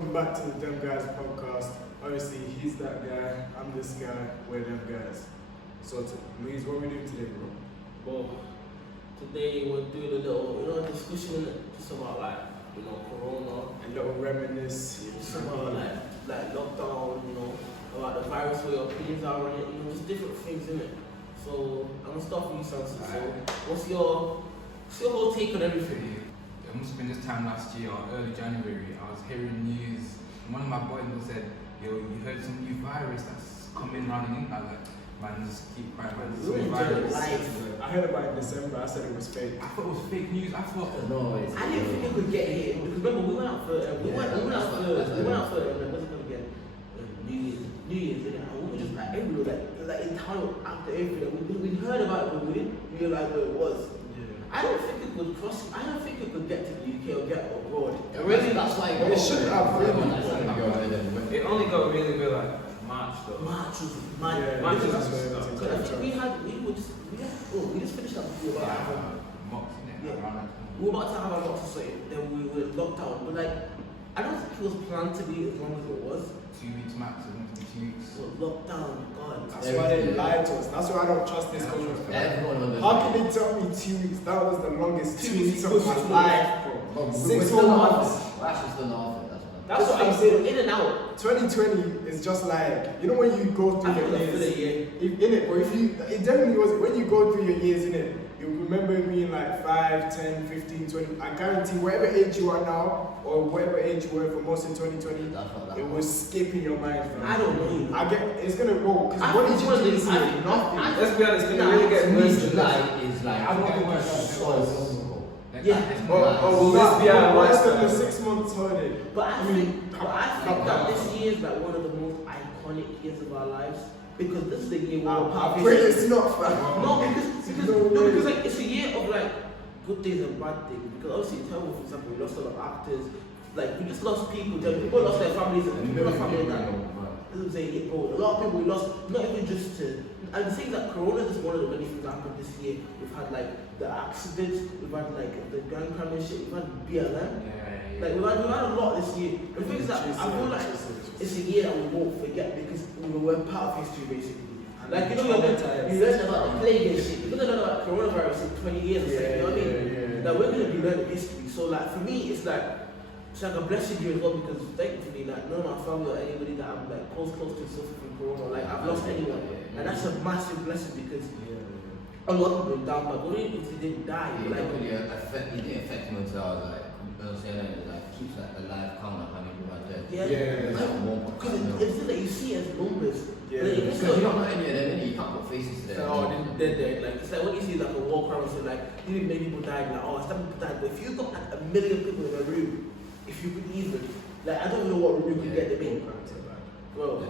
Welcome back to the Demguyspodcast. Obviously, he's that guy, I'm this guy, we're them guys. So, Louise, what are we doing today, bro? Well, today we're doing a little, discussion just about Corona. A little reminisce. Just about like lockdown, about the virus, where your opinions are on it, just different things in it. So I'm gonna start with you, Sansa. So what's your whole take on everything? It must have been this time last year or early January. I was hearing news. And one of my boys said, "Yo, you heard some new virus that's coming around in England." Like, man, just keep quiet, man. It's a virus. I heard about it in December. I said it was fake. I thought it was fake news. I thought no, I didn't think it could get here because remember we went out for New Year's, and we were just like everywhere, like in town after everything. We heard about it, but we didn't realize what it was. I don't think it could cross. I don't think it could get to the UK or get abroad. Really, that's why it should have really. it only got really good like March though. March was March was because I think we just finished up. We were about to have our box to say, then we were locked down. But I don't think it was planned to be as long as it was. 2 weeks max. It was meant to be 2 weeks. So lockdown, God. That's why they lied to us. That's why I don't trust this country. How can they tell me 2 weeks? That was the longest 2 weeks of my life, bro. 6 more months. That's what I'm saying. In and out. 2020 is just like, when you go through your years. It definitely was. When you go through your years, you remember being like 5, 10, 15, 20. I guarantee whatever age you are now, or whatever age you were for most in 2020, it will skip in your mind. I don't know. It's gonna go. Because what did you do this year? Nothing. Let's be honest. It's gonna really get worse. I'm not going to Let's be honest. The 6 months holiday. But I think that this year is like one of the most iconic years of our lives. Because this is the year where I pray it's not, fam. because it's a year of good days and bad things. Because obviously, terrible, for example, we lost a lot of actors. We just lost people. People lost their families and people lost family that. A lot of people we lost, not even just to. I'm saying that Corona is one of the many things that happened this year. We've had the accidents, we've had the gun crime and shit, we've had BLM. We've had a lot this year. The thing is that I feel like it's a year that we won't forget because we were part of history basically. You learned about the plague and shit. You're gonna learn about coronavirus in 20 years. You know what I mean? We're gonna be learning history. So for me, it's like a blessed year as well because thankfully none of my family or anybody that I'm close to suffer from corona. I've lost anyone, and that's a massive blessing because a lot of people down, but only if they didn't die. It didn't affect me until I was keeps the life count of how many people are dead. Because it's that you see as numbers. Because you're not any of them, you can't put faces to them. They're dead. It's like when you see a war crime, so even many people died, some people died. But if you got a million people in a room, if you could even, I don't know what room you could get them in. Well, it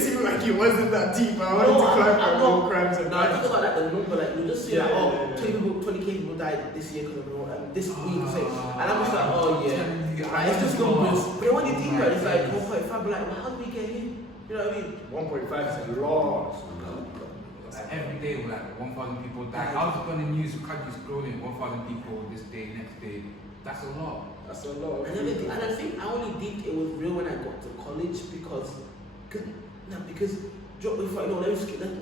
seemed like it wasn't that deep. I wanted to clarify war crimes and I think about the number, you just see 20k people died this year because of this week, say, and I'm just it's just numbers. But when you think about it, it's 1.5, but how do we get here? You know what I mean? 1.5 is a lot. Every day, 1,000 people die. I was on the news, you can't just scrolling 1,000 people this day, next day. That's a lot. That's a lot. And I think I only did it was real when I got to college because let me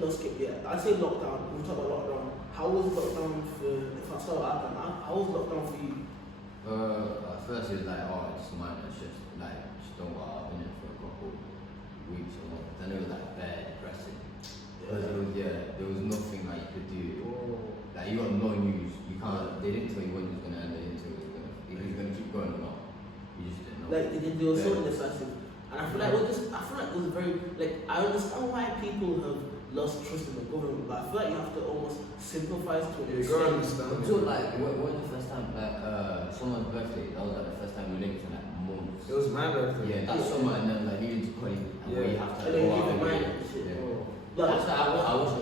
not skip yet. I say lockdown. We talk about lockdown. How was lockdown if I start out? How was lockdown for you? At first it was it's minor, just don't go out in it for a couple weeks or months. Then it was bad, depressing. There was nothing you could do. You got no news. You can't. They didn't tell you when it was gonna end. They didn't tell you if it was gonna keep going or not. You just didn't know. They were so indecisive, and I feel like it was very I understand why people have lost trust in the government, but I feel like you have to almost simplify it to an extent. So when was the first time someone's birthday? That was the first time we linked to months. It was my birthday. Yeah, that's someone, and then needing to call you, and where you have to go out. I was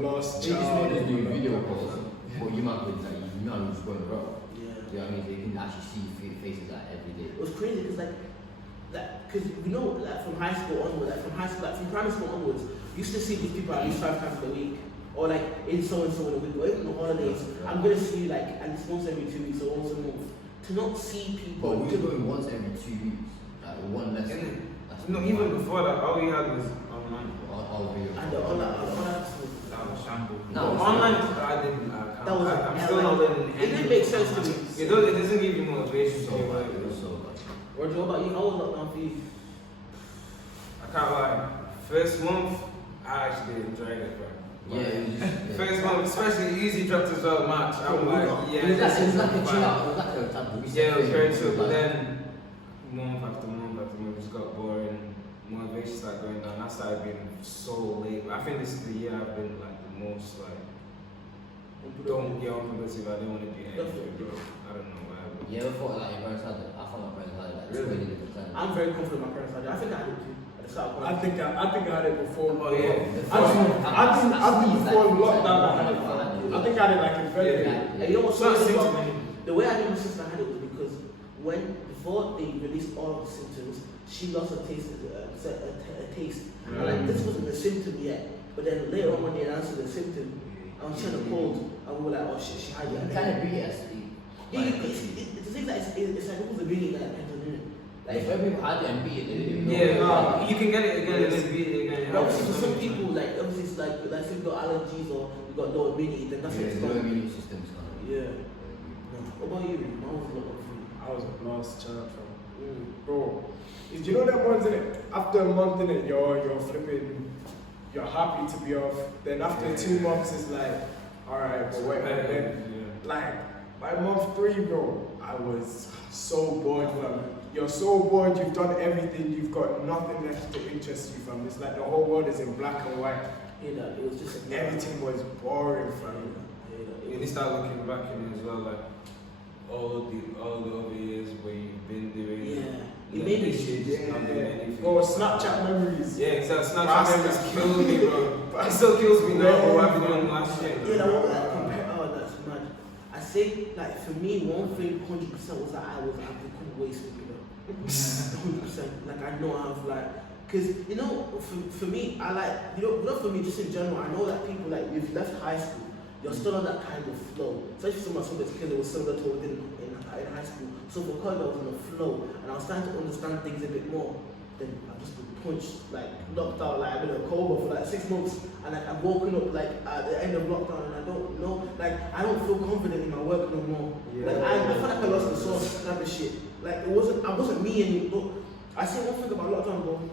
lost. They just made us do video calls for you man who's just going around. You know what I mean? They can actually see faces every day. It was crazy because from high school onwards, from primary school onwards, you used to see these people at least 5 times a week. Or in so and so in a week, or even the holidays. I'm gonna see you at least once every 2 weeks or once a month. to not see people. But we were going once every 2 weeks, like one lesson. No, even before that, all we had was online. All video. And the online That was shambles. No, Online, I didn't. that was I'm still not learning. it didn't make sense to me. It doesn't give you motivation. So bad, it was so bad. Roger, what about you? How was lockdown for you? I can't lie. First month, I actually enjoyed it, bro. Yeah, it was just, yeah. First month, especially easy dropped as well, March. I'm like, yeah, It was like this is a chill fine. out. It was like a type of reset. Yeah, it was thing. very chill, but Like, then month after month after month, it just got boring. Motivation started going down. I started being so late. I think this is the year I've been like the most like don't get uncompetitive. I don't want to do anything, bro. I don't know why. you ever thought like your parents had it? I thought my parents had it like Really? 20%. I'm very confident my parents had it. I think I had it too. At the start of I think I had it before. Oh, yeah. I think before lockdown I had it. I think I had it like in February. And you know what's It's not so symptomatic. the way I knew my sister had it was because before they released all of the symptoms, she lost her taste. A taste. And like this wasn't a symptom yet, but then later on when they announced the symptom, she had a cold, and we were like, oh shit, she had it. You kind of beat it as The thing that it's like almost a really like like if everyone had it and beat it, they didn't even know. Yeah, no, you can get it again and then beat it again. But obviously for some people, like obviously it's like if you've got allergies or you've got low immunity, then that's Yeah, it's the not. immune system's kind of. Yeah. What about you? How was lockdown for you? I was a lost child from bro. Do you know that one's in it? After a month in it, you're flipping, you're happy to be off. Then after 2 months, it's like, alright, but wait, like by month 3, bro, I was so bored, fam. You're so bored, you've done everything, you've got nothing left to interest you, fam. It's like the whole world is in black and white. Yeah, that it was just Everything was boring, fam. And you start looking back in it as well, like all the other years where you've been doing. Yeah. It made me shit, just not doing anything. Bro, Snapchat memories. Yeah, exactly. Snapchat memories kill me, bro. It still kills me now. What I've been doing last year. Yeah, that was like oh, that's mad. I say like for me, one thing 100% was that I couldn't waste it, you know. 100%. Like I know I've like, cause you know, for me, I like not for me, just in general. I know that people like we've left high school, you're still on that kind of flow. Especially someone that's kid was similar to what we did in high school. So because I was in a flow and I was starting to understand things a bit more, then I've just been punched, like knocked out, like I've been in a coma for like 6 months, and like I've woken up like at the end of lockdown and I don't know, like I don't feel confident in my work no more. Yeah. Like I feel like I lost the source type of shit. Like I wasn't me anymore. I say one thing about lockdown, bro.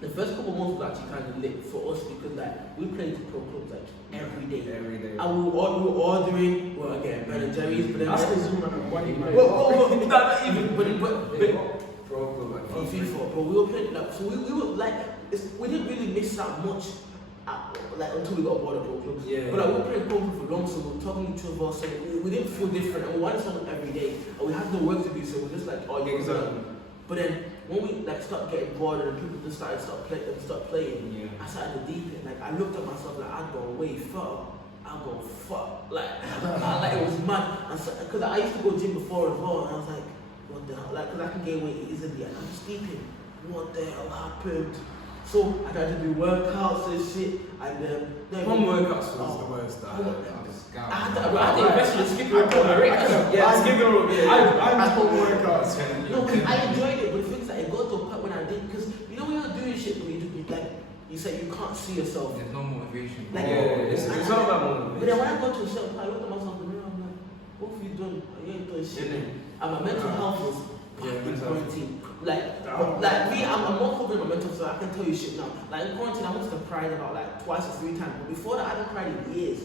The first couple months was actually kind of lit for us because like we played pro clubs like every day. Every day. And we were ordering, well again, Ben and Jerry's, but then That's because you man, one you well, not even, but Pro club, like on FIFA, but we were playing like so we were like we didn't really miss that much like until we got bored of pro clubs. Yeah. But like we were playing pro clubs for long, so we were talking to each other, so we didn't feel different, and we wanted something every day, and we had no work to do, so we were just like, oh, yeah, Exactly. But then when we like started getting bored and people just started playing, Yeah. I started to deepen. Like I looked at myself like I'd gone way further. I'm going fuck. Like it was mad. And so, because I used to go gym before as well, and I was like, what the hell? Like, because I can gain weight easily, and I'm just thinking, what the hell happened? So I tried to do workouts and shit, and Home workouts was the worst. I had to invest in a skipping rope. Yeah, skipping rope. I home workouts. No, because I enjoyed it, but the thing is that it got to a point when I did, because you know when you're doing shit, but you like you said you can't see yourself. There's no motivation. Like, It's all about motivation. But then when I got to a certain point, I looked at myself in the mirror, I'm like, what have you done? You ain't done shit. And my mental health was in quarantine. Like me, I'm more confident in my mental health, so I can tell you shit now. Like in quarantine, I must have cried about like twice or 3 times. But before that, I hadn't cried in years.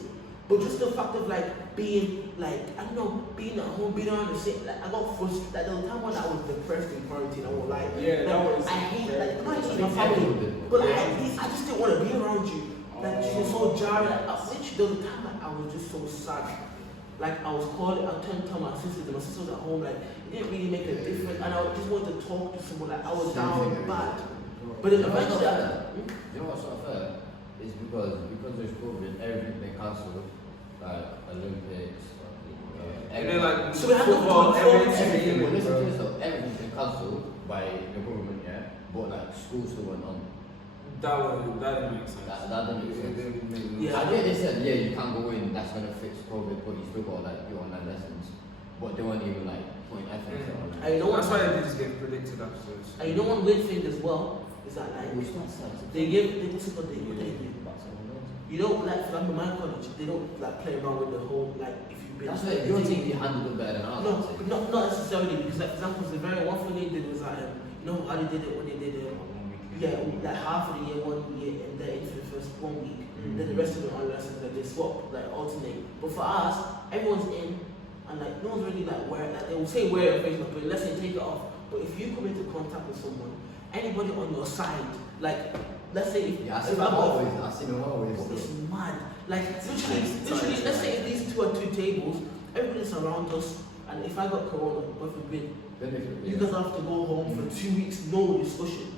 But just the fact of like being like, I don't know, being at home, being around the same, like I got frustrated. Like there was a time when I was depressed in quarantine, I won't lie. Yeah, that was. I hate, like, not even my family, but like, I just didn't want to be around you. Like, just was so jarring. Like, literally, there was a time like, I was just so sad. Like, I was calling, I turned to my sister, and my sister was at home, like, it didn't really make a difference, and I just wanted to talk to someone, like, I was down bad. But then eventually, you know what's not fair? It's because there's COVID, everything they cancelled, like Olympics, And then like so we had football, to everything. everything. Listen to this though, everything's been cancelled by the government, yeah. But like school still went on. That didn't make sense. That doesn't make sense. It didn't Yeah. I think they said, yeah, you can't go in, that's gonna fix COVID, but you still got like do online lessons. but they weren't even like putting effort into it. And you know That's what? why they just get predicted episodes. And you know one weird thing as well is that like Which one's that? they this is what they do. You don't like for example my college they don't like play around with the whole like if you've been. That's why your team handled it better than ours. No, not necessarily because like for example the very one thing they did was like you know how they did it when they did it. Yeah, like half of the year, 1 year, and then into the first 1 week. Then the rest of them are lessons that they swap, like alternate. But for us, everyone's in, and like no one's really like wearing. Like they will say wear a face mask, but let's say take it off. But if you come into contact with someone, anybody on your side, like let's say if I see them always. it's mad. Like literally, let's say if these two are 2 tables, everybody's around us, and if I got corona, God forbid, you guys have to go home for 2 weeks, no discussion.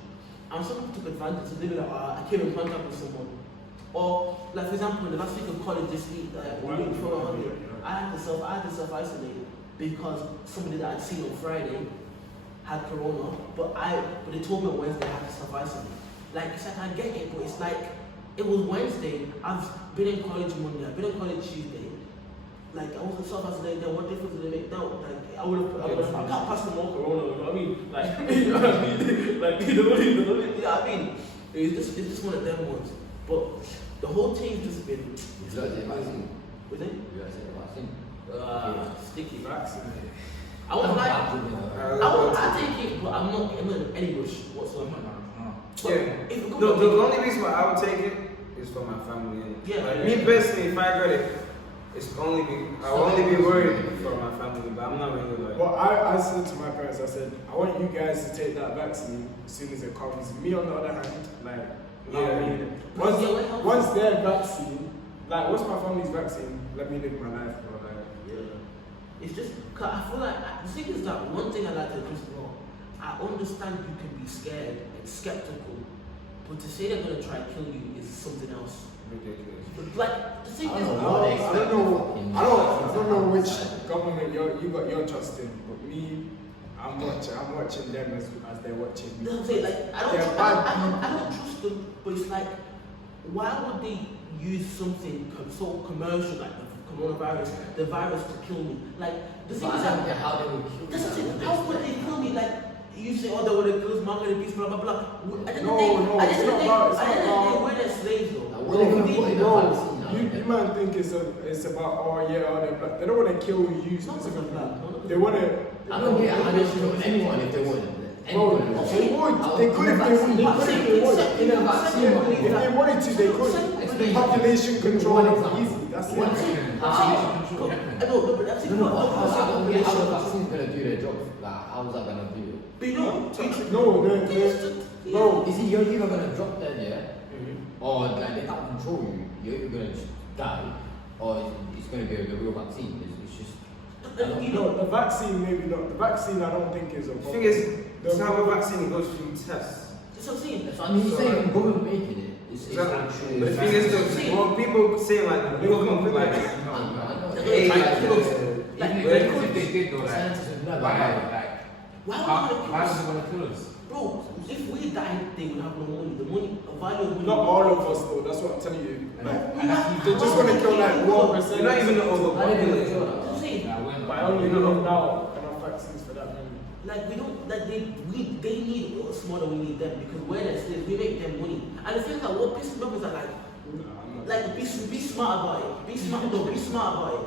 And some people took advantage, so they were like, I came in contact with someone. Or, like for example, in the last week of college this week, the week before my holiday, I had to self-isolate because somebody that I'd seen on Friday had corona, but they told me on Wednesday I had to self-isolate. Like, it's like I get it, but it's like, it was Wednesday, I've been in college Monday, I've been in college Tuesday. Like, I wasn't self-isolated, then what difference did it make now? Like, I can't pass them all corona, you know what I mean? Like, you know what I mean? Like, you know what I mean? It's just one of them ones. But the whole team's just been. You guys take the vaccine? Was it? You guys take the vaccine? Sticky. Vaccine. I won't lie. I take it, but I'm not in any rush whatsoever. Yeah. If The only reason why I would take it is for my family. Yeah. Like, me personally, if I got it, I'll only be worried for my family, but I'm not really like. Well, I said to my parents, I said, I want you guys to take that vaccine as soon as it comes. Me, on the other hand, like, once their vaccine, like, once my family's vaccine, let me live my life, bro. Like, it's just, cause I feel like, the thing is that one thing I like to just know, I understand you can be scared and skeptical, but to say they're gonna try and kill you is something else. Ridiculous. Like, the thing is, I don't know which government you got your trust in, but me, I'm watching them as they're watching me. no, say, like, I don't trust them, but it's like, why would they use something so commercial like the coronavirus, the virus to kill me? Like, the thing is that, how they would kill that's the thing, how would they kill me? Like, you say, oh, they would have killed market and peace, blah, blah, blah. At the end of the day, we're their slaves, though. You might think it's about they're black. They don't want to kill you specifically. They want to. I don't get how they kill anyone if they would. They would. They could if they would. If they wanted to, they could. Population control easy. That's it. No, but that's it. How the vaccine's gonna do their job? Like, how's that gonna do it? But you know, no. You see, you're either gonna drop dead, yeah, or like they can't control you. You're either gonna just die, or it's gonna be a real vaccine. It's just. The vaccine maybe not. The vaccine I don't think is a The problem. thing is, it's not a vaccine, it goes through tests. that's what I'm saying. That's what I mean. He's saying the government making it. It's actually. But the thing is, when people say like, the government like, If they did though, like, why is it gonna kill us? Bro, if we died, they would have no money. The money, the value of money. Not all of us though. That's what I'm telling you. They're just gonna kill like 1%. you're not even overpopulated. That's what I'm saying. But I only know now enough vaccines for that many. Like we don't, like they need us more than we need them because we're their slaves. We make them money. And the thing is that what pisses me off is that like be smart about it. Be smart about it.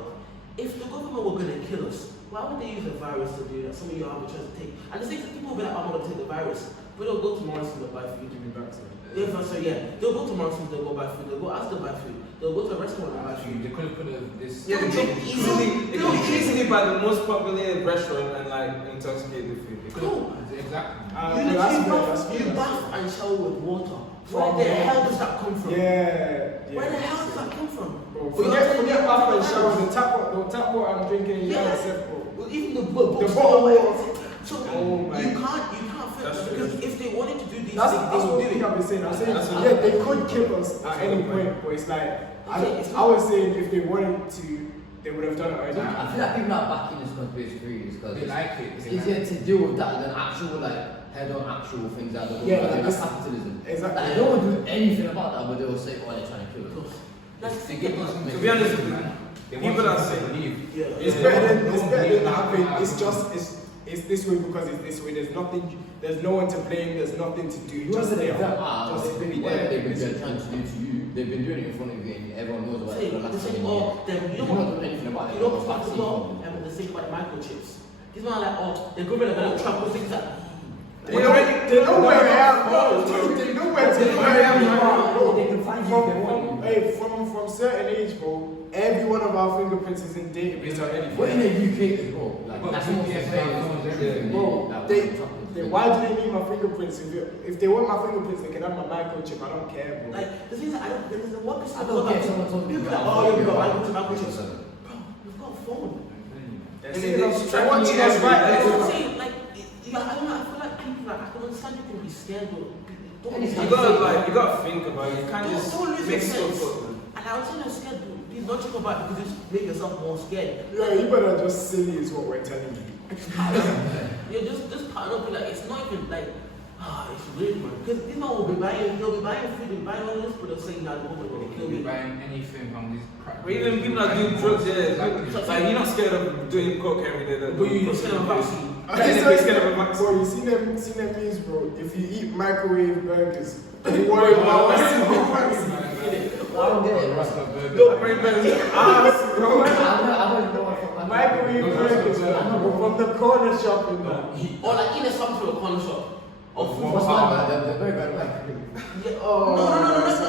If the government were gonna kill us, why would they use a virus to do that? Some of you have a chance to take. And the thing is, people will be like, I'm gonna take the virus, but they'll go to Morrison's and buy food. Give me vaccine. They'll go to Morrison's, they'll go buy food. They'll go ask to buy food. They'll go to a restaurant and buy food. They could have put this. Yeah, they could easily buy the most populated restaurant and like intoxicate the food. No. Exactly. You bath and shower with water. Where the hell does that come from? Where the hell does that come from? Bro, forget bath and shower. The tap water I'm drinking, Well, even the bottle. So you can't fix it because if they wanted to do these that's things, what they would do I've it. been saying. I'm saying, they could kill us at any point, but it's like, I was saying if they wanted to, they would have done it already. I feel like people are backing this conspiracy theories because They like it. it's easier to deal with that than actual head-on actual things that are that's capitalism. Exactly. Like, they don't do anything about that, but they will say, "Oh, they're trying to kill us." That's They get us. To be honest with you, They people want are us to saying, believe. It's better than having. It's this way because it's this way. There's no one to blame. There's nothing to do. Just be there. They've been trying to do to you. They've been doing it in front of you, and everyone knows about it. You don't know anything about it. You don't talk about the thing about microchips. These men are like, they're going to trap things like. They know where they are, bro. They know where they are, bro. They can find you if they want you. From certain age, bro, every one of our fingerprints is in database or anything. But in the UK as well, like that's what I'm saying. Bro, why do they need my fingerprints? If they want my fingerprints, they can have my microchip. I don't care, bro. Like, the thing is, there's a one percent. I don't care if someone told me. People like, oh, you've got microchips. Bro, you've got a phone. And they're They're watching us right. That's what I'm saying. Like, I don't know. I feel like people, like, I can understand you can be scared, but you gotta think about it. You can't just lose make your sense. stuff up. And I would say you're scared, but please don't think about it because you just make yourself more scared. Yeah, you better just silly is what we're telling you. Yeah, just part of it, like, it's not even like, it's weird, man. Because these men will be buying, they'll be buying food, they'll be buying all this, but they're saying that the woman will kill me. Buying anything from these crap. But even people that do drugs, like you're not scared of doing coke every day. But you're scared of a vaccine. Bro, you seen them memes, bro? If you eat microwave burgers, you worry about what's in the vaccine. I don't get it, Rasta right? burger. Don't bring ass, bro. I don't know what Microwave burgers, bro, from the corner shop, you know. Or like eat something from a corner shop. Or food. What's that? They're very bad, like. Yeah, no, that's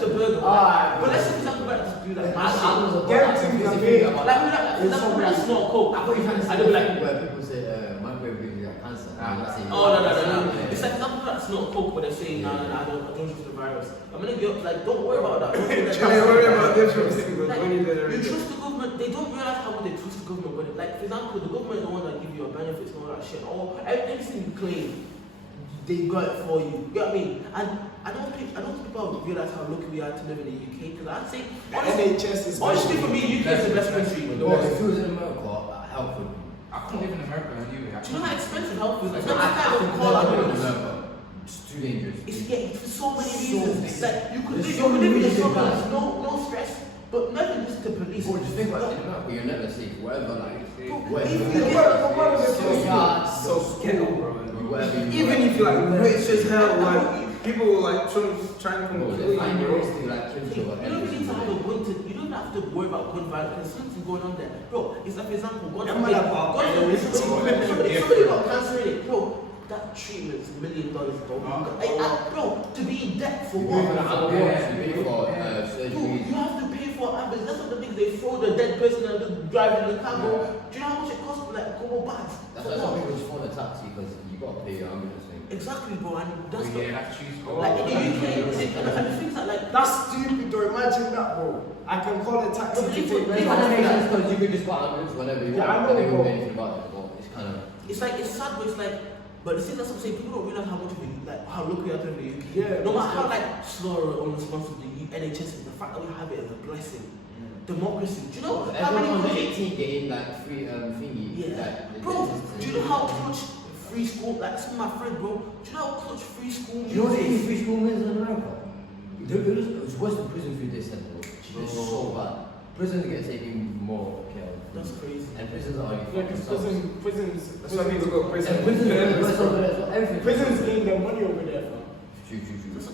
the burger. But let's just talk about just do that. Like, small coke. I thought you were trying to say where people say microwave brings you cancer. No. It's like something that's not coke, but they're saying, no, I don't trust the virus. I'm gonna get like, don't worry about that. Don't worry about this. You trust the government. They don't realize how much they trust the government. But like, for example, the government is the one that give you your benefits and all that shit. Or everything you claim, they got it for you. You know what I mean? And I don't think people realize how lucky we are to live in the UK. Because I'd say, honestly, for me, UK is the best country. No, if you was in America, health would be. I couldn't live in America anyway. Do you know how expensive health is? Like, I could call out America. It's too dangerous. It's for so many reasons. Like, you could There's live in reasons yourself, no stress. But nothing just to police. Or just think about it in America, you're never safe. Wherever, like, So scary, bro. whatever. Even if you're like rich as hell, like people will like trying to come kill you. Find your ways to like kill You don't need to have a gun you don't have to worry about gun violence. There's something going on there. Bro, it's like, for example, somebody got cancer in it. Bro, that treatment's $1 million, bro. Bro, to be in debt for what? You have to pay for ambulance. That's what the things they throw the dead person and just drive in the car, bro. Do you know how much it costs? Like, a couple bags. That's why some people just phone a taxi because you got to pay your ambulance thing. Exactly, bro. And that's Like in the UK, and the things that like that's stupid, though. Imagine that, bro. I can call a taxi to take me. Because you could just call ambulance whenever you want. Yeah, I know, and they won't bro. do anything about it. But it's kind of. it's like it's sad, but it's like. But the thing that's what I'm saying, people don't realize how much we like how lucky we are to live in the UK. Yeah, no matter how like slow or unresponsive the NHS is, the fact that we have it is a blessing. Democracy. Do you know how many Everyone under countries? 18 getting like free thingy. Yeah. Like, Bro, do you know how much free school? Like some of my friends, bro. Do you know how much free school? Do you know what free school means in America? It's worse than prison food, they said, bro. It's so bad. Prisons get taken more care of. That's crazy. And prisons are Yeah, because prisons. That's why people go to prison. And prisons are the best over there, so everything. Prisons need their money over there, fam. True.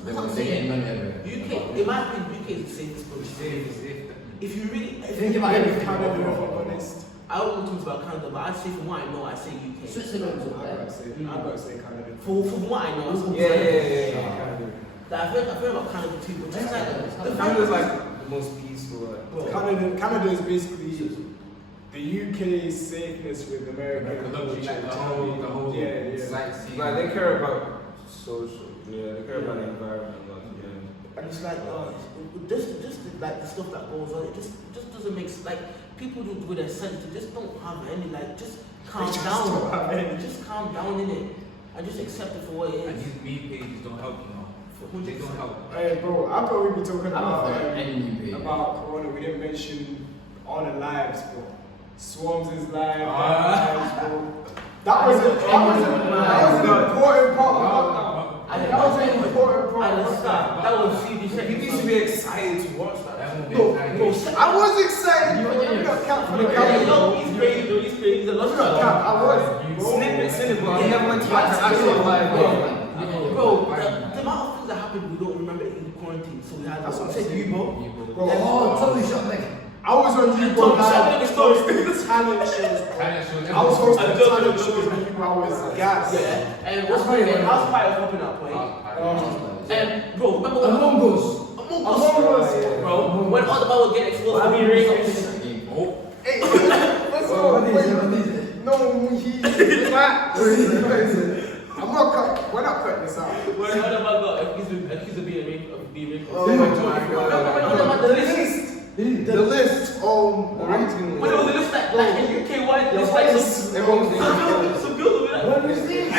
They're getting money everywhere. UK, in my opinion, UK is the safest country. If you really Think about everything. Canada, if I'm honest. I don't know too much about Canada, but I'd say from what I know, I'd say UK. Switzerland's up I there. gotta say Canada. From what I know, it's Yeah. Like, I've heard about Canada too, but just like the Canada's like the most peaceful. Canada is basically the UK's safeness with America. The whole Yeah. sightseeing. Like they care about social. Yeah, they care about the environment. and it's like just like the stuff that goes on, it just doesn't make like people do with their sense, they just don't have any like just calm down. Just calm down in it and just accept it for what it And is. these meme pages don't help, you know. They don't help. Hey, bro, I thought we'd be talking about any about Corona. We didn't mention all the lives, bro. Swarms' life, bro. That was an important part. That was an important part. That was CDC. People should be excited to watch that. I was excited. You got capped for the camera. Bro, the amount of things that happened, we don't remember in quarantine. So we had That's what I said said. Yubo. Oh, totally shot me. I was on YouTube Tony live Shop, the story. hosting talent shows. Talent shows. I was hosting I don't talent know. shows when people I was gas. Yeah, and what's my name? I was quite a popping up point. And bro, remember when Among Us. Among Us, bro, when all the people would get exposed to be racist. Hey, let's go. Wait, no, I'm not cut. We're not cutting this out. When all the people got accused of being racist. Oh my God. The list. The list. When there was a list that like in UK wide, there's like some girls over there. What is this?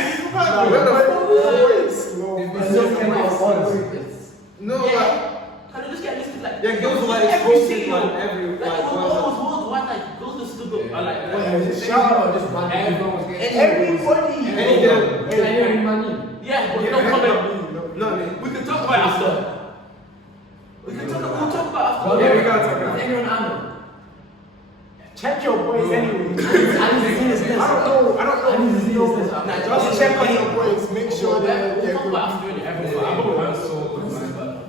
No, Can you just get listed like? yeah, girls like every posting single on every like almost worldwide like girls just stood up are like Shout out just Everyone was getting everybody. Any girl. yeah, but don't comment. No, We can talk about it after. We'll talk about it after. yeah, we gotta talk about it. Anyone Arnold? Check your boys anyway. I don't know. Just check on your boys. Make sure they're We'll talk good. about after it.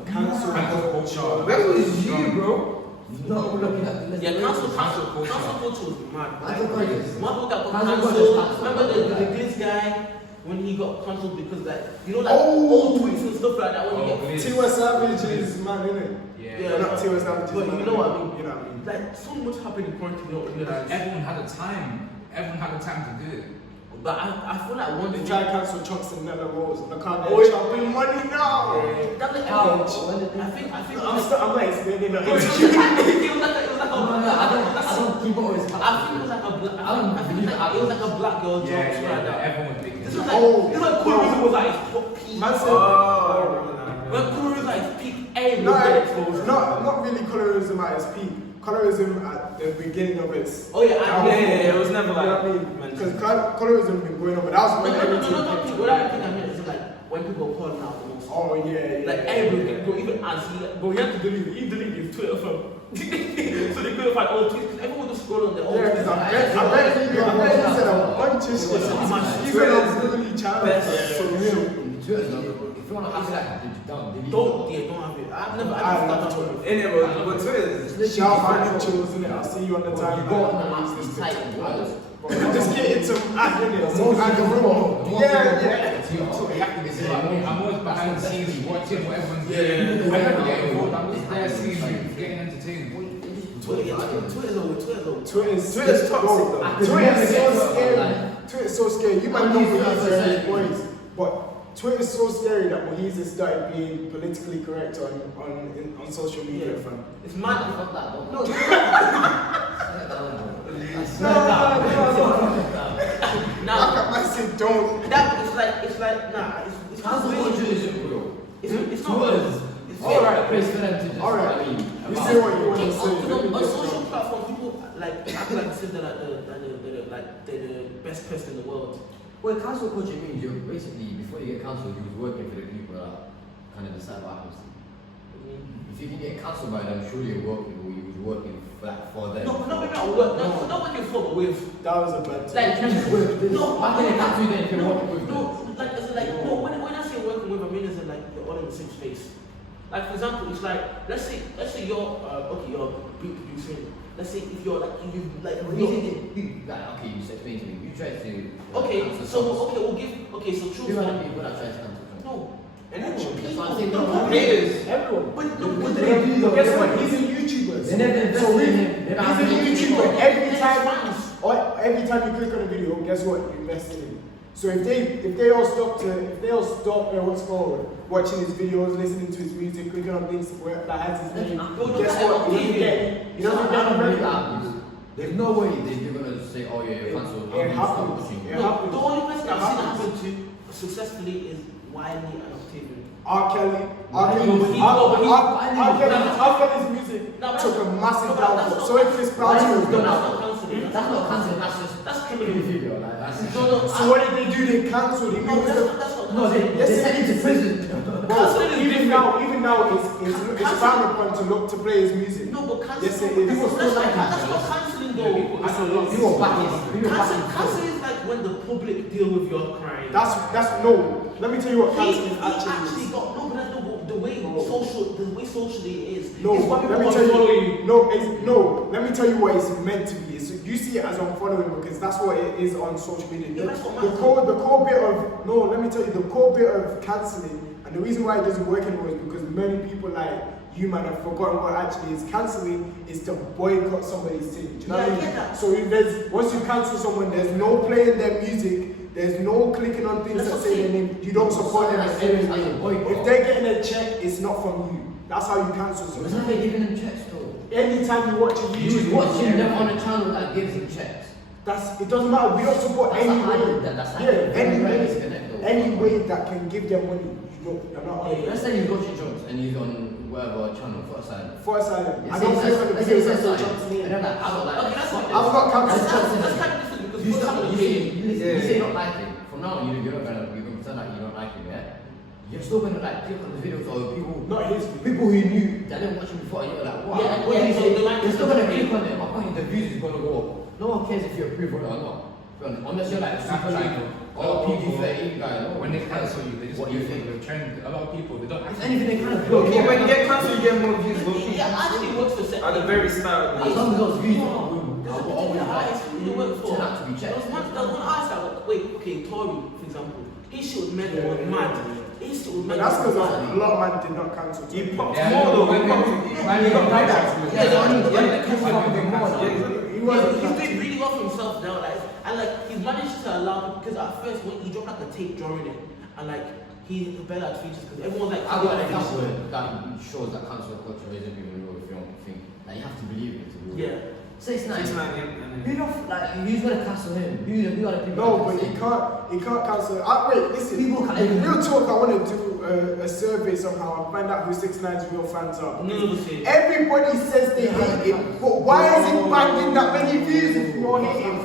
cancel culture. That was you, bro. No, we're looking at the list. Yeah, cancel Cancel culture culture. was mad. Cancel culture. One book that got Cancel cancelled. culture is Remember cancelled. the Gliss guy when he got cancelled because like you know like Oh. old tweets and stuff like that when you get. Tiwa Savage is man, innit? Yeah, Not Tiwa Savage is but man. you know what I mean. You know what I mean? Like so much happened in quarantine, you don't realize. Everyone had the time. Everyone had the time to do it. But I feel like one They thing. try to cancel Chunks and Nella Rose. I can't Oh, get yeah. chopping money now. That's like Ouch. I think I'm not explaining that. it was like I don't keep always I think it was like a black. I think it was like a black girl job. Yeah, something like that. everyone was big. This was like Kuru's was like his top peak. Man said, When Kuru's was like his peak, everyone no, got exposed. not really colorism at its peak. Colorism at the beginning of its. Oh yeah, It was never You know what I mean? like. Because colorism been going on, but that was when everything. What I think I mean is like when people are calling out the most. Oh yeah. Like everyone get bro, even as he had to delete it. He deleted his Twitter from. So they couldn't find all tweets because everyone was scrolling on their own. Yeah, because I bet he said a bunch of shit. Even on Lily Challenge. So real. If you want to have that, don't delete Don't it. have it. I I've love never done In it, but Twitter is Shout out to Chills, innit? I'll see you on the You time. go on the app, you type in words. Just get into ad, innit? So I can remember. Yeah. I'm always behind the scenes watching what everyone's doing. Whenever get involved, I'm just there seeing you getting entertained. Twitter's toxic though. Twitter's so scary. Twitter's so scary. You might know Mohiza boys, but Twitter's so scary that Mohiza started being politically correct on social media. Fam. It's mad. Fuck that, don't. No, now I said don't. that it's like nah. It's Cancel culture isn't real. It's not real. It's All right. Place for them to just. Alright. I mean, You say what you want to on say. social platforms, people like act like as if they're they're the best person in the world. Well, cancel culture means you're basically, before you get cancelled, you was working for the people that kind of decide what happens to you. If you can get cancelled by them, surely you're working, or you was working for them. Not working for, but with. That was a bad Like, no, Why can't they cancel you then if you're working with them? no, like, it's like, no, when I say working with, I mean, it's like you're all in the same space. Like, for example, it's like, let's say you're, you're beat producing. Let's say if you're like, you like, Okay, you said explain to me. You tried to. So true. You want people that try to cancel them. No. That's what I'm saying. No, haters. Everyone. But Guess what? He's a YouTuber. They never invest So in him. They don't he's a have YouTuber. Every time you click on a video, guess what? You invest in him. So if they all stop what's called watching his videos, listening to his music, clicking on links where that has his name, guess what? He doesn't get revenue. There's no way they're gonna just say, oh yeah, you're cancelled. It happens. It happens. The only person I've seen it happens. happen to successfully is Wiley and Octavian. R. Kelly's music No, took a massive no, downfall. that's So if Chris Brown's That's music, not cancelling. That's not cancelled, that's just That's criminal. video. Like, that's No, so what did they do? They cancelled him. No, that's not. No, they Yes, sent him to prison. Cancelling is Even different. now, it's frowned upon to look to play his music. No, but cancelling. Yes, it is. That's not cancelling though. People back in. Cancelling is like when the public deal with your crime. That's no. Let me tell you what He cancelling actually is. got no, but that's not the way socially it is. No, it's what let me people tell follow you. No. Let me tell you what it's meant to be. You see it as unfollowing because that's what it is on social media. Yeah, that's what the matters. core bit of no. Let me tell you the core bit of cancelling, and the reason why it doesn't work anymore is because many people like you man have forgotten what actually is cancelling is to boycott somebody's thing. Do you know what I mean? So if there's once you cancel someone, there's no playing their music, there's no clicking on things that say their name. You don't support them as anything. If they're getting a check, it's not from you. That's how you cancel It's someone. not like giving them checks though. Anytime you watch a You YouTube, watching them on a channel that gives them checks. it doesn't matter. We don't support That's any not how way. you- that's not Any way that can give them money. You're not on. Let's say he's watching jokes and he's on whatever channel for asylum. For asylum. Yeah, I don't say feel the let's videos say that say it's Trump's like- name. and then like, I'm like, Okay, that's what I've got cancelled. That's kind of different because you for stop, example, you say you don't like him. From now on, you're gonna pretend like you don't like him, yeah? You're still gonna like click on the videos or people, Not his. people who knew that didn't watch him before, and you're like, wow. Yeah, what yeah, did he so say? they like You're still the gonna video. click on it. My point, the views is gonna go up. No one cares if you approve of it or not. To be honest, unless you're like a super like or PG-13 guy. No When one they cares cancel you, they just what do you think. the trend. A lot of people, they don't If actually. anything, they kind of Okay, when you get cancelled, you get more views. Yeah, actually works for At the very start. as long as those views are good, There's I a will always particular like artist who work for. turn out to be checked. There was one artist that was, wait, okay, Tory, for example. His shit was meant to be mad. His shit was But meant that's to be because mad. a lot of man did not cancel. You popped Yeah, more though. when You popped- they don't like that. Yeah, the only He wasn't he's doing canceled. really well for himself now, like, and like he's managed to allow because at first when he dropped like a tape drawing it, and like he better at features because everyone's like, I've got an example that shows that cancel culture isn't even real if you don't think. Like you have to believe it to be real. yeah. 6ix9ine. 6ix9ine, You don't like who's gonna cancel him? Who are the people? No, that but can he say- can't cancel. Wait, listen. People can't In even- real talk, I want to do a survey somehow and find out who 6ix9ine's real fans are. No, see. Everybody says they hate him, but why is it banging that many views if you all hate him?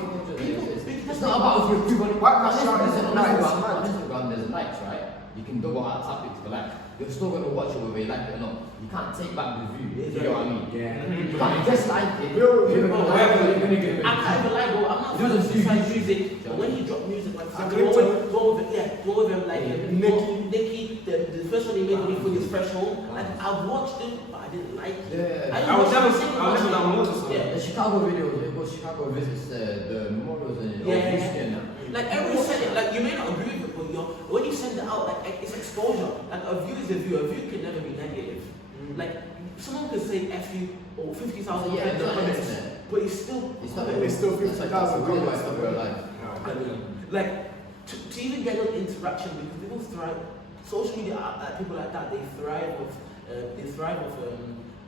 It's not about if you approve on it. Why not On shout it? Instagram, Likes, on likes. Instagram, there's likes, right? You can double our topics for like. You're still gonna watch it whether you like it or not. You can't take back the view. You know what I mean? Yeah. You can't just like it. Real- You're real- gonna get I can't even lie, bro. I'm not It doesn't fan of suit his you. music, but when he dropped music, like I the clicked one on with, the one with, yeah, the one with him, like Nicki. the first one he made when he put his fresh home. Like I watched it, but I didn't like it. Yeah. I I was never watch it. download the song. Yeah. The Chicago video, it was Chicago visits the memorials and Yeah. Like everyone said it, like you may not agree with it, but when you send it out, like it's exposure. Like a view is a view. A view can never be negative. Like someone could say F you or 50,000 Yeah, comments, it's not comments, internet. but it's still It's not. It's still 50,000 comments. like to even get an interaction because people thrive. Social media, people like that, they thrive with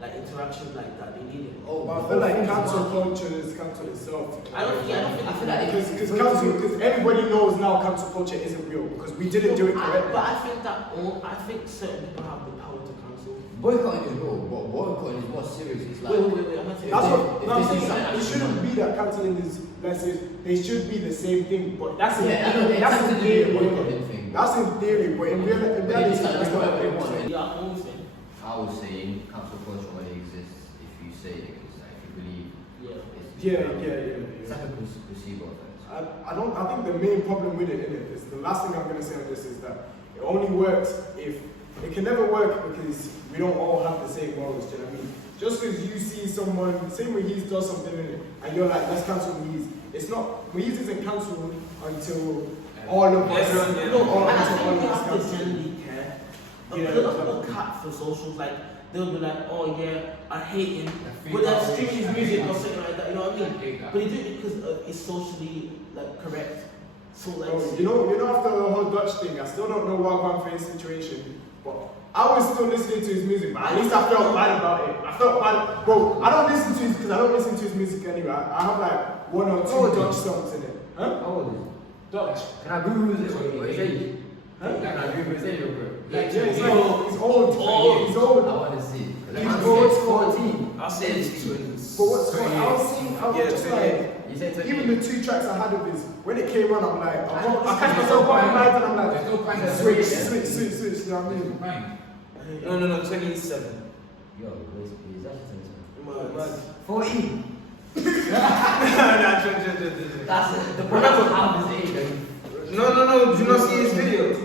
like interaction like that. They need it. Oh, But I feel like cancel culture is cancel itself. I don't think I feel like Because everybody knows now cancel culture isn't real because we didn't do it correctly. But I think certain people have the power to cancel. boycotting is real, but boycotting is more serious. It's like Wait. I'm not saying That's If what they- no, I'm if they saying. decide It to shouldn't do be that cancelling is. Let's say they should be the same thing, but that's in Yeah, I know they that's attempted in to do a theory. boycotting thing. That's in theory, but in reality, it's like that's what not everyone what wants. Yeah, I'm always saying. I was saying cancel culture only exists if you say it exists, like if you believe Yeah. it's Yeah. It's like a placebo effect. I think the main problem with it, innit, is the last thing I'm gonna say on this is that it only works if it can never work because we don't all have the same morals. Do you know what I mean? Just because you see someone, same way he does something in it, and you're like, let's cancel Moise. It's not Moise isn't cancelled until all of us. Everyone, yeah. No, all I until think all you of us have to cancel. genuinely care. Yeah, A lot of people cat for socials, like they'll be like, oh yeah, I hate him, but they're streaming his music or something like that. You know what I mean? But they do it because it's socially like correct. So like, You know, after the whole Dutch thing, I still don't know what I'm for his situation, but I was still listening to his music, but at least I felt bad about it. I felt bad. Bro, I don't listen to his, because I don't listen to his music anyway. I have like one or two Dutch songs in it. Huh? How old is Dutch. it? Can I Google this? What is it? Huh? Can I Google his age real quick? Like, yeah, he's old. He's I old. want to see. He's old. 14. I'll say it's 20. But what's I was Yeah, just 28. like, You say 28. even the 2 tracks I had of his, when it came on, I'm like, I catch myself on my mind and I'm like, There's no point in switch, switch. switch, you know what I mean? Fine. No, 27. Yo, where's actually 27? Mad. 14. Nah, That's it. The problem with half his age. No. Do you not see his video?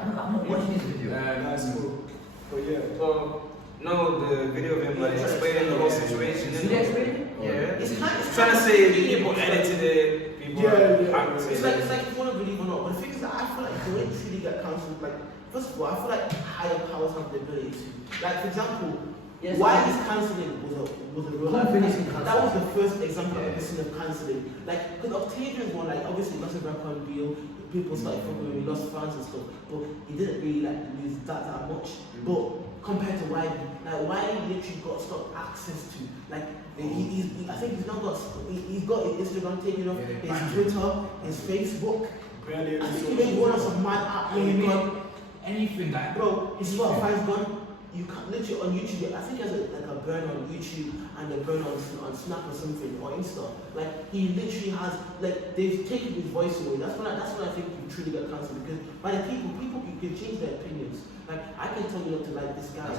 I'm not watching his video. That's cool. But yeah. No, the video of him like explaining the whole situation. Did he explain it? Yeah. It's kind of Trying to say people edited it, people hacked It's it. like if you want to believe or not, but the thing is that I feel like the way to really get cancelled, like first of all, I feel like higher powers have the ability to, like for example, why is cancelling was a real life thing. That was the first example I've ever seen of cancelling. Like because Octavian's one, like obviously lost a record deal, people started following, we lost fans and stuff, but he didn't really like lose that much. But compared to Wiley, like Wiley literally got stopped access to, like I think he's now got he's got his Instagram taken off, his Twitter, his Facebook. I think he made one of some mad app when he got anything that bro, his Spotify's gone. You can literally on YouTube, I think he has like a burn on YouTube and a burn on Snap or something or Insta. Like he literally has like they've taken his voice away. That's when I think you truly get cancelled because by the people you can change their opinions. Like I can tell you not to like this guy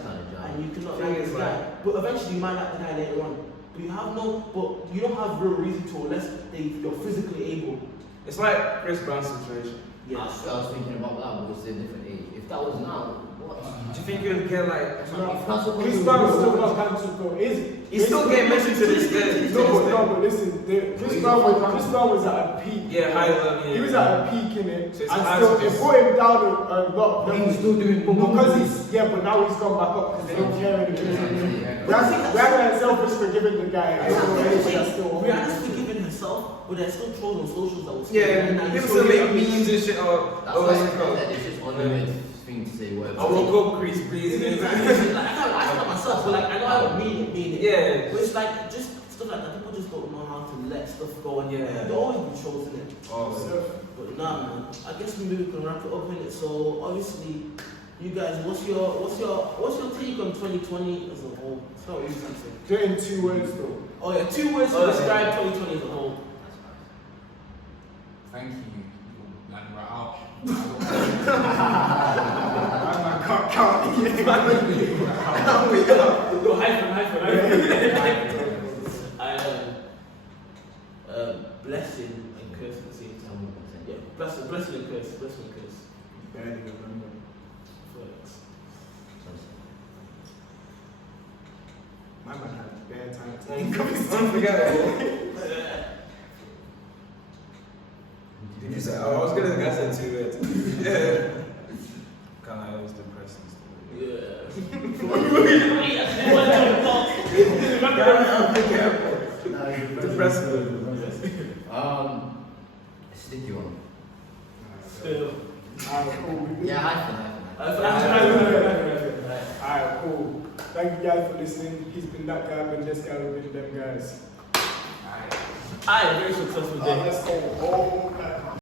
and you cannot like this guy, but eventually you might like the guy later on. But you don't have real reason to unless you're physically able. It's like Chris Brown's situation. Yes. I was thinking about that because they're different age. If that was now, what? Do you think you'll get like? Chris Brown is still not cancelled though. He's still getting mentioned to this day. No, but listen, Chris Brown was at a peak. Yeah, high level. Yeah. He was at a peak in it. So it's and hard still, to it just- brought him down a lot. But he's still doing because but now he's gone back up because they don't care anymore. We're selfish for giving the guy. I don't know anything that's still Rihanna's forgiving herself, but there's still trolls on socials that will Yeah, people still make memes and shit. That's why it's just unlimited thing to say whatever. I woke up, Chris, please. like, I can't myself, but like I know I don't mean it. Yeah. But it's like just stuff like that. People just don't know how to let stuff go, and Yeah. there always be trolls in it. Oh, But nah, man. I guess maybe we can wrap it up in it. So obviously, you guys, what's your take on 2020 as a whole? Start with you, Samson. Do it in 2 words though. Oh yeah, 2 words to describe 2020 as a whole. thank you. Like we're out. I can't. Go hyphen. Blessing and curse at the same time. Yeah, blessing and curse. Barely remember. Facts. My man had bad time to think of his unforgettable. Did you say? I was gonna guess it 2 words. Yeah. Kind of, I was depressed and stuff. Depressed. Sticky one. Still. cool. Yeah, Alright, cool. Thank you guys for listening. He's been that guy, been this guy, we've been them guys. Alright, very successful day. Let's go. Oh,